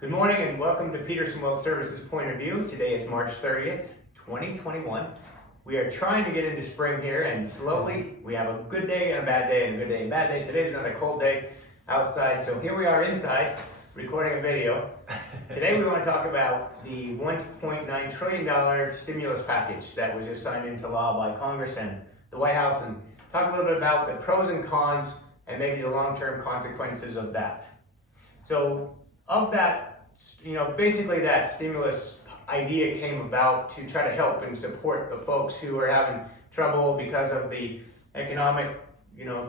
Good morning and welcome to Peterson Wealth Services Point of View. Today is March 30th, 2021. We are trying to get into spring here and slowly we have a good day and a bad day and a good day and a bad day. Today's another cold day outside, so here we are inside recording a video. Today we want to talk about the $1.9 trillion stimulus package that was just signed into law by Congress and the White House, and talk a little bit about the pros and cons and maybe the long-term consequences of that. So of that, basically that stimulus idea came about to try to help and support the folks who are having trouble because of the economic,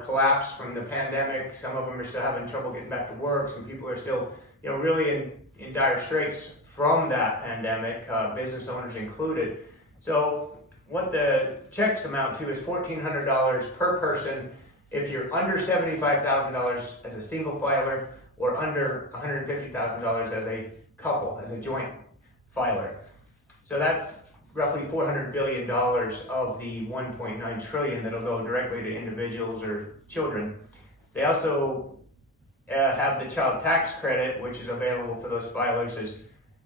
collapse from the pandemic. Some of them are still having trouble getting back to work. Some people are still, really in dire straits from that pandemic, business owners included. So what the checks amount to is $1,400 per person if you're under $75,000 as a single filer, or under $150,000 as a couple, as a joint filer. So that's roughly $400 billion of the $1.9 trillion that'll go directly to individuals or children. They also have the child tax credit, which is available for those filers, as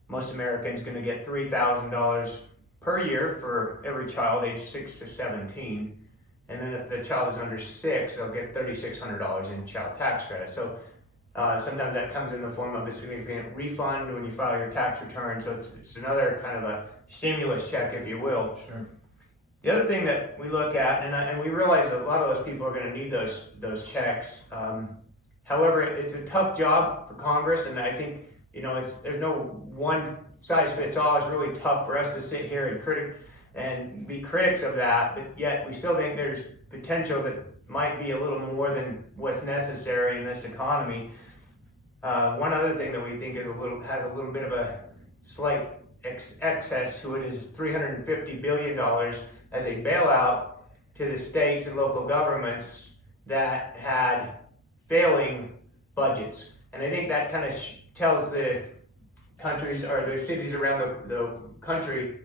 most Americans going to get $3,000 per year for every child aged 6 to 17. And then if the child is under 6, they'll get $3,600 in child tax credit. So sometimes that comes in the form of a significant refund when you file your tax return. So it's another kind of a stimulus check, if you will. Sure. The other thing that we look at, and we realize that a lot of those people are going to need those checks. However, it's a tough job for Congress, and I think there's no one size fits all. It's really tough for us to sit here and be critics of that, but yet we still think there's potential that might be a little more than what's necessary in this economy. One other thing that we think has a little bit of a slight excess to it is $350 billion as a bailout to the states and local governments that had failing budgets. And I think that kind of tells the countries or the cities around the country,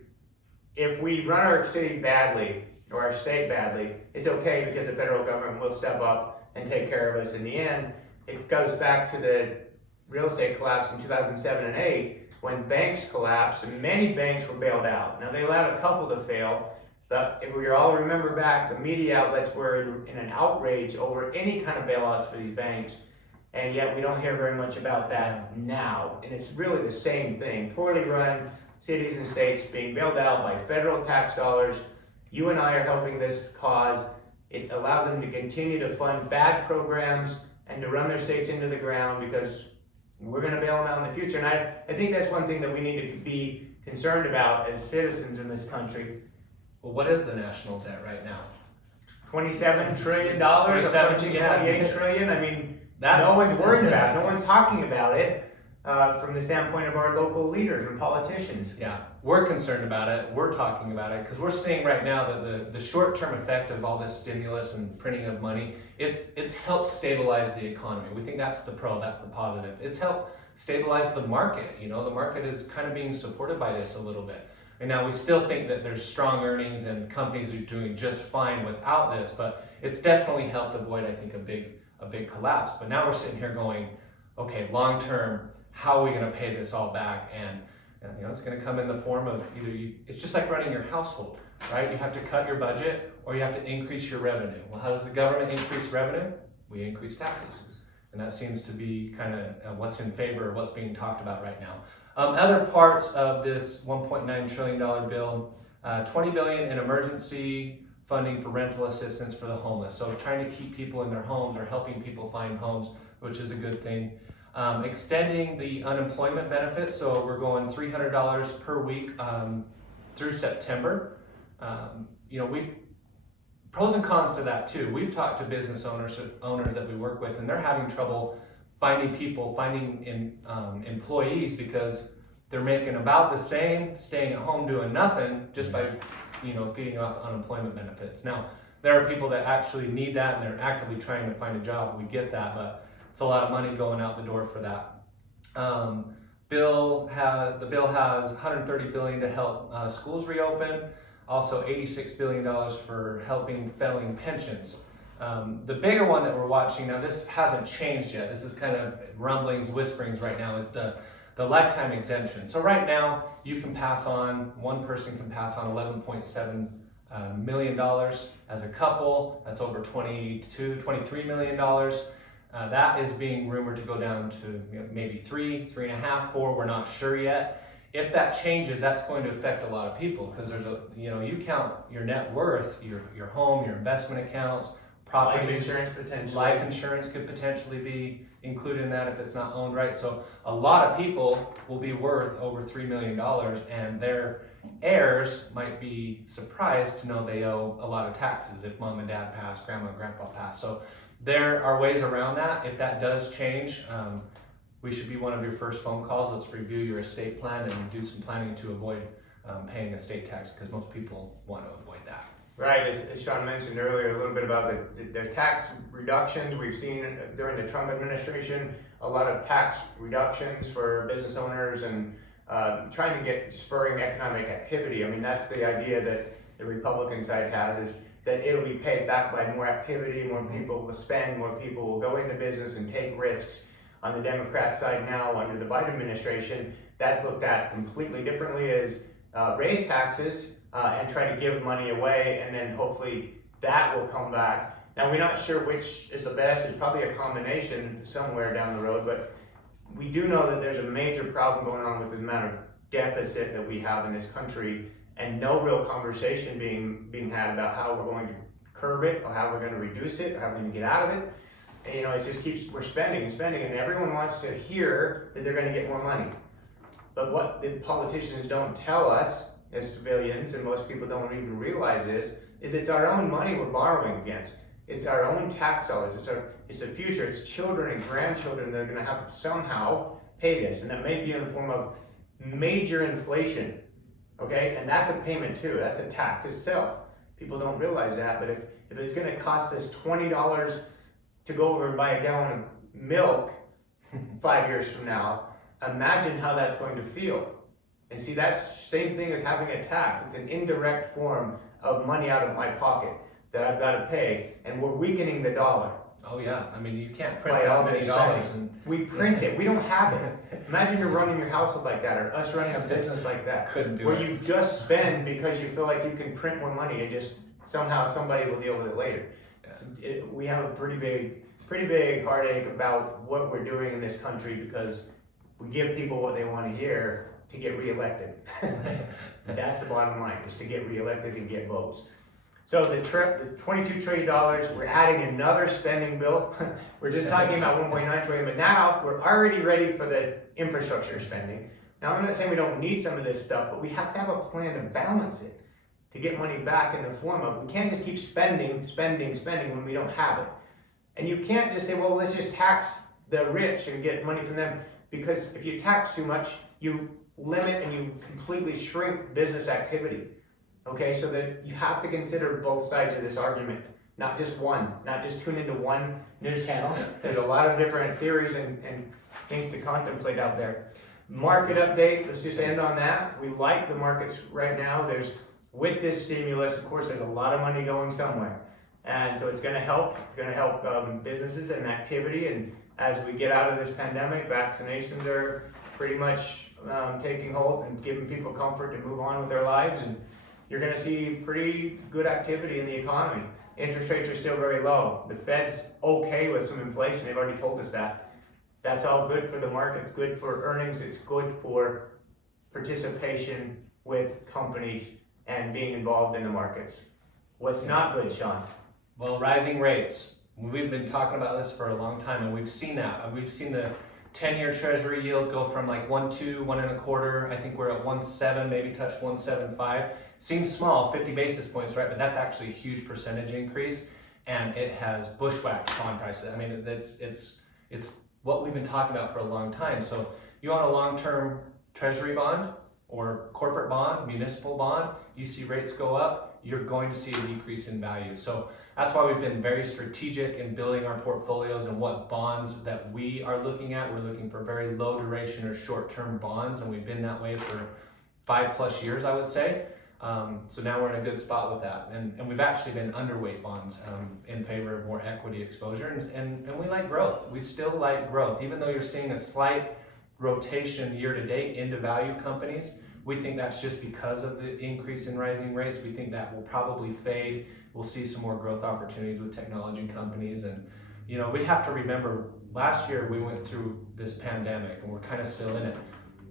if we run our city badly or our state badly, it's okay because the federal government will step up and take care of us in the end. It goes back to the real estate collapse in 2007 and 8 when banks collapsed and many banks were bailed out. Now they allowed a couple to fail, but if we all remember back, the media outlets were in an outrage over any kind of bailouts for these banks, and yet we don't hear very much about that now. And it's really the same thing. Poorly run cities and states being bailed out by federal tax dollars. You and I are helping this cause. It allows them to continue to fund bad programs and to run their states into the ground because we're going to bail them out in the future. And I think that's one thing that we need to be concerned about as citizens in this country. Well, what is the national debt right now? $27 trillion, approaching $28 trillion. I mean, no one's worried about it. No one's talking about it from the standpoint of our local leaders and politicians. Yeah, we're concerned about it. We're talking about it because we're seeing right now that the short-term effect of all this stimulus and printing of money, it's helped stabilize the economy. We think that's the pro, that's the positive. It's helped stabilize the market. The market is kind of being supported by this a little bit. And now we still think that there's strong earnings and companies are doing just fine without this, but it's definitely helped avoid, I think, a big collapse. But now we're sitting here going, okay, long-term, how are we going to pay this all back? And it's going to come in the form of it's just like running your household, right? You have to cut your budget or you have to increase your revenue. Well, how does the government increase revenue? We increase taxes. And that seems to be kind of what's in favor of what's being talked about right now. Other parts of this $1.9 trillion bill, $20 billion in emergency funding for rental assistance for the homeless. So trying to keep people in their homes or helping people find homes, which is a good thing. Extending the unemployment benefit, so we're going $300 per week through September. We've pros and cons to that too. We've talked to business owners that we work with, and they're having trouble finding employees because they're making about the same, staying at home doing nothing just by feeding off the unemployment benefits. Now there are people that actually need that and they're actively trying to find a job. We get that, but it's a lot of money going out the door for that. The bill has $130 billion to help schools reopen. Also $86 billion for helping failing pensions. The bigger one that we're watching now, this hasn't changed yet. This is kind of rumblings, whisperings right now, is the lifetime exemption. So right now, one person can pass on $11.7 million as a couple. That's over $23 million. That is being rumored to go down to maybe 3.5, 4. We're not sure yet. If that changes, that's going to affect a lot of people, because there's you count your net worth, your home, your investment accounts, property insurance potentially. Life insurance could potentially be included in that if it's not owned right. So a lot of people will be worth over $3 million, and their heirs might be surprised to know they owe a lot of taxes if mom and dad pass, grandma and grandpa pass. So there are ways around that. If that does change, we should be one of your first phone calls. Let's review your estate plan and do some planning to avoid paying estate tax, because most people want to avoid that. Right, as Shaun mentioned earlier, a little bit about the tax reductions. We've seen during the Trump administration a lot of tax reductions for business owners and trying to get spurring economic activity. I mean, that's the idea that the Republican side has, is that it'll be paid back by more activity, more people will spend, more people will go into business and take risks. On the Democrat side now, under the Biden administration, that's looked at completely differently, as raise taxes and try to give money away, and then hopefully that will come back. Now, we're not sure which is the best. It's probably a combination somewhere down the road, but we do know that there's a major problem going on with the amount of deficit that we have in this country, and no real conversation being had about how we're going to curb it, or how we're going to reduce it, or how we're going to get out of it. And, it just we're spending and spending, and everyone wants to hear that they're going to get more money. But what the politicians don't tell us as civilians, and most people don't even realize this, is it's our own money we're borrowing against. It's our own tax dollars. It's the future. It's children and grandchildren that are going to have to somehow pay this, and that may be in the form of major inflation. Okay, and that's a payment too. That's a tax itself. People don't realize that, but if it's going to cost us $20 to go over and buy a gallon of milk 5 years from now, imagine how that's going to feel. And see, that's the same thing as having a tax. It's an indirect form of money out of my pocket that I've got to pay, and we're weakening the dollar. Oh yeah, I mean, you can't print that many dollars. We print it, we don't have it. Imagine you're running your household like that, or us running a business like that. Couldn't do where it. You just spend because you feel like you can print more money, and just somehow somebody will deal with it later. Yeah. We have a pretty big heartache about what we're doing in this country, because we give people what they want to hear to get reelected. That's the bottom line, is to get reelected and get votes. So the $22 trillion, we're adding another spending bill. We're just talking about $1.9 trillion, but now we're already ready for the infrastructure spending. Now, I'm not saying we don't need some of this stuff, but we have to have a plan to balance it, to get money back in the form of, we can't just keep spending when we don't have it. And you can't just say, well, let's just tax the rich and get money from them, because if you tax too much, you limit and you completely shrink business activity. Okay, so that you have to consider both sides of this argument, not just one, not just tune into one news channel. There's a lot of different theories and things to contemplate out there. Market update, let's just end on that. We like the markets right now. With this stimulus, of course, there's a lot of money going somewhere. And so it's gonna help businesses and activity. And as we get out of this pandemic, vaccinations are pretty much taking hold and giving people comfort to move on with their lives. And you're going to see pretty good activity in the economy. Interest rates are still very low. The Fed's okay with some inflation. They've already told us that. That's all good for the market, good for earnings. It's good for participation with companies and being involved in the markets. What's not good, Shaun? Well, rising rates. We've been talking about this for a long time, and we've seen that. We've seen the 10-year treasury yield go from like 1.2, 1.25. I think we're at 1.7, maybe touch 1.75. Seems small, 50 basis points, right? But that's actually a huge percentage increase, and it has bushwhacked bond prices. I mean, it's what we've been talking about for a long time. So you want a long-term treasury bond or corporate bond, municipal bond, you see rates go up, you're going to see a decrease in value. So that's why we've been very strategic in building our portfolios and what bonds that we are looking at. We're looking for very low duration or short-term bonds, and we've been that way for 5+ years, I would say. So now we're in a good spot with that. And we've actually been underweight bonds in favor of more equity exposure. And we like growth. We still like growth. Even though you're seeing a slight rotation year to date into value companies, we think that's just because of the increase in rising rates. We think that will probably fade. We'll see some more growth opportunities with technology companies. And, you know, we have to remember last year we went through this pandemic and we're kind of still in it.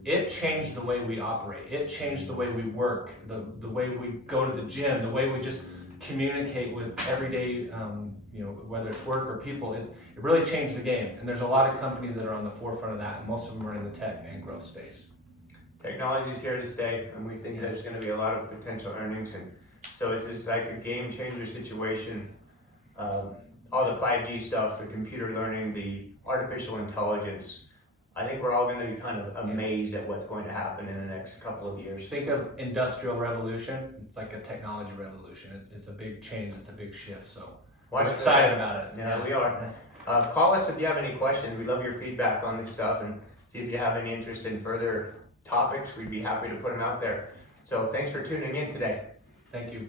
It changed the way we operate. It changed the way we work, the way we go to the gym, the way we just communicate with everyday, you know, whether it's work or people. It really changed the game. And there's a lot of companies that are on the forefront of that. And most of them are in the tech and growth space. Technology is here to stay, and we think there's going to be a lot of potential earnings, and so it's just like a game changer situation. All the 5G stuff, the computer learning, the artificial intelligence. I think we're all going to be kind of amazed at what's going to happen in the next couple of years. Think of industrial revolution. It's like a technology revolution. It's a big change. It's a big shift. So we're excited about it. Yeah, we are. Call us if you have any questions. We love your feedback on this stuff, and see if you have any interest in further topics. We'd be happy to put them out there. So thanks for tuning in today. Thank you.